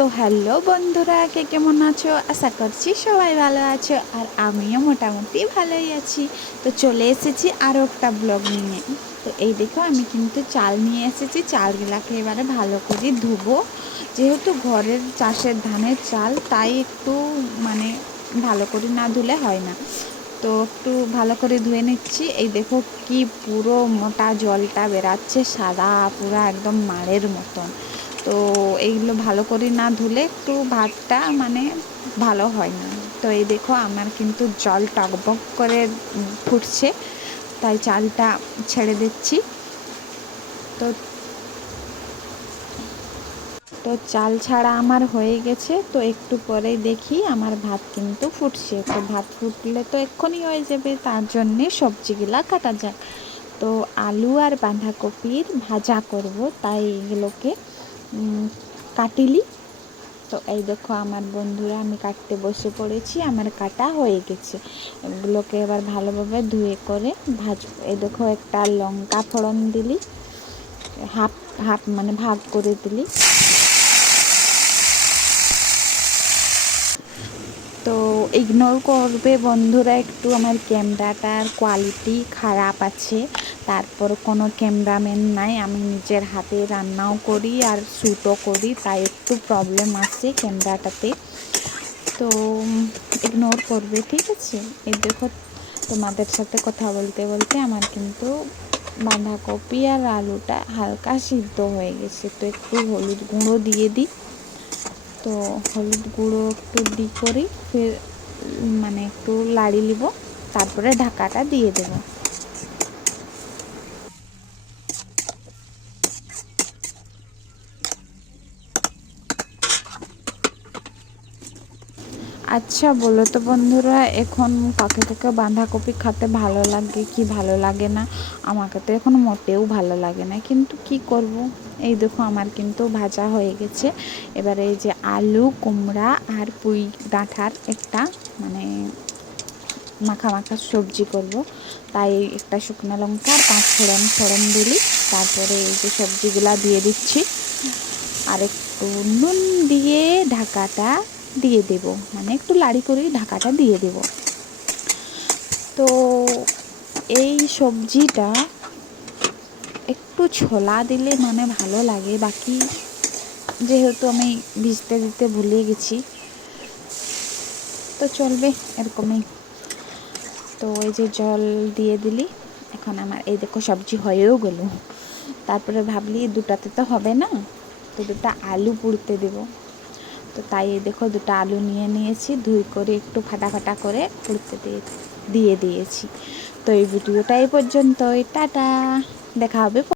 তো হ্যালো বন্ধুরা, কে কেমন আছো? আশা করছি সবাই ভালো আছো, আর আমিও মোটামুটি ভালোই আছি। তো চলে এসেছি আরও একটা ব্লগ নিয়ে। তো এই দেখো, আমি কিন্তু চাল নিয়ে এসেছি। চালগুলাকে এবারে ভালো করে ধুবো। যেহেতু ঘরের চাষের ধানের চাল, তাই একটু মানে ভালো করে না ধুলে হয় না। তো একটু ভালো করে ধুয়ে নিচ্ছি। এই দেখো কি পুরো মোটা জলটা বেরাচ্ছে, সাদা পুরো একদম মাড়ের মতন। তো এইগুলো ভালো করে না ধুলে একটু ভাতটা মানে ভালো হয় না। তো এই দেখো, আমার কিন্তু জল টকবক করে ফুটছে, তাই চালটা ছেড়ে দিচ্ছি। তো তো চাল ছাড়া আমার হয়ে গেছে। তো একটু পরেই দেখি আমার ভাত কিন্তু ফুটছে। তো ভাত ফুটলে তো এক্ষুনি হয়ে যাবে, তার জন্যে সবজিগুলা কাটা যাক। তো আলু আর বাঁধাকপির ভাজা করব, তাই এগুলোকে কাটিলি। তো এই দেখো আমার বন্ধুরা, আমি কাটতে বসে পড়েছি, আমার কাটা হয়ে গেছে। এগুলোকে এবার ভালোভাবে ধুয়ে করে ভাজবো। এই দেখো, একটা লঙ্কা ফোড়ন দিলি, হাফ হাফ মানে ভাগ করে দিলি। তো ইগনোর করবে বন্ধুরা, একটু আমার ক্যামেরাটার কোয়ালিটি খারাপ আছে। তারপর কোনো ক্যামেরাম্যান নাই, আমি নিজের হাতে রান্নাও করি আর শ্যুটও করি, তাই একটু প্রবলেম আসছে ক্যামেরাটাতে। তো ইগনোর করবে, ঠিক আছে? এই দেখো, তোমাদের সাথে কথা বলতে বলতে আমার কিন্তু বাঁধাকপি আর আলুটা হালকা সিদ্ধ হয়ে গেছে। তো একটু হলুদ গুঁড়ো দিয়ে দিই। তো হলুদ গুঁড়ো একটু করি, ফের মানে একটু লাড়ি নিব, তারপরে ঢাকাটা দিয়ে দেব। আচ্ছা বলো তো বন্ধুরা, এখন কাকে কাকে বাঁধাকপি খেতে ভালো লাগে কি ভালো লাগে না? আমাকে তো এখন মোটেও ভালো লাগে না, কিন্তু কি করব। এই দেখো, আমার কিন্তু ভাজা হয়ে গেছে। এবারে এই যে আলু, কুমড়া আর পুঁই ডাঁটার একটা মানে মাখা মাখা সবজি করব, তাই একটা শুকনো লঙ্কা আর 5 ফোড়ন দিলি। তারপরে এই যে সবজিগুলা দিয়ে দিচ্ছি, আর একটু নুন দিয়ে ঢাকাটা দিয়ে দেব, মানে একটু লাড়ি করে ঢাকাটা দিয়ে দেব। তো এই সবজিটা একটু ছোলা দিলে মানে ভালো লাগে, বাকি যেহেতু আমি ভিজতে দিতে ভুলে গেছি, তো চলবে এরকমই। তো এই যে জল দিয়ে দিলি, এখন আমার এই দেখো সবজি হয়েও গেল। তারপরে ভাবলি দুটাতে তো হবে না, তো দুটা আলু পুড়তে দেব। তো তাই এই দেখো, দুটো আলু নিয়ে নিয়েছি, ধুই করে একটু ফাটা ফাটা করে পুড়তে দিয়ে দিয়েছি। তো এই ভিডিওটা এই পর্যন্তই, টাটা। দেখা হবে।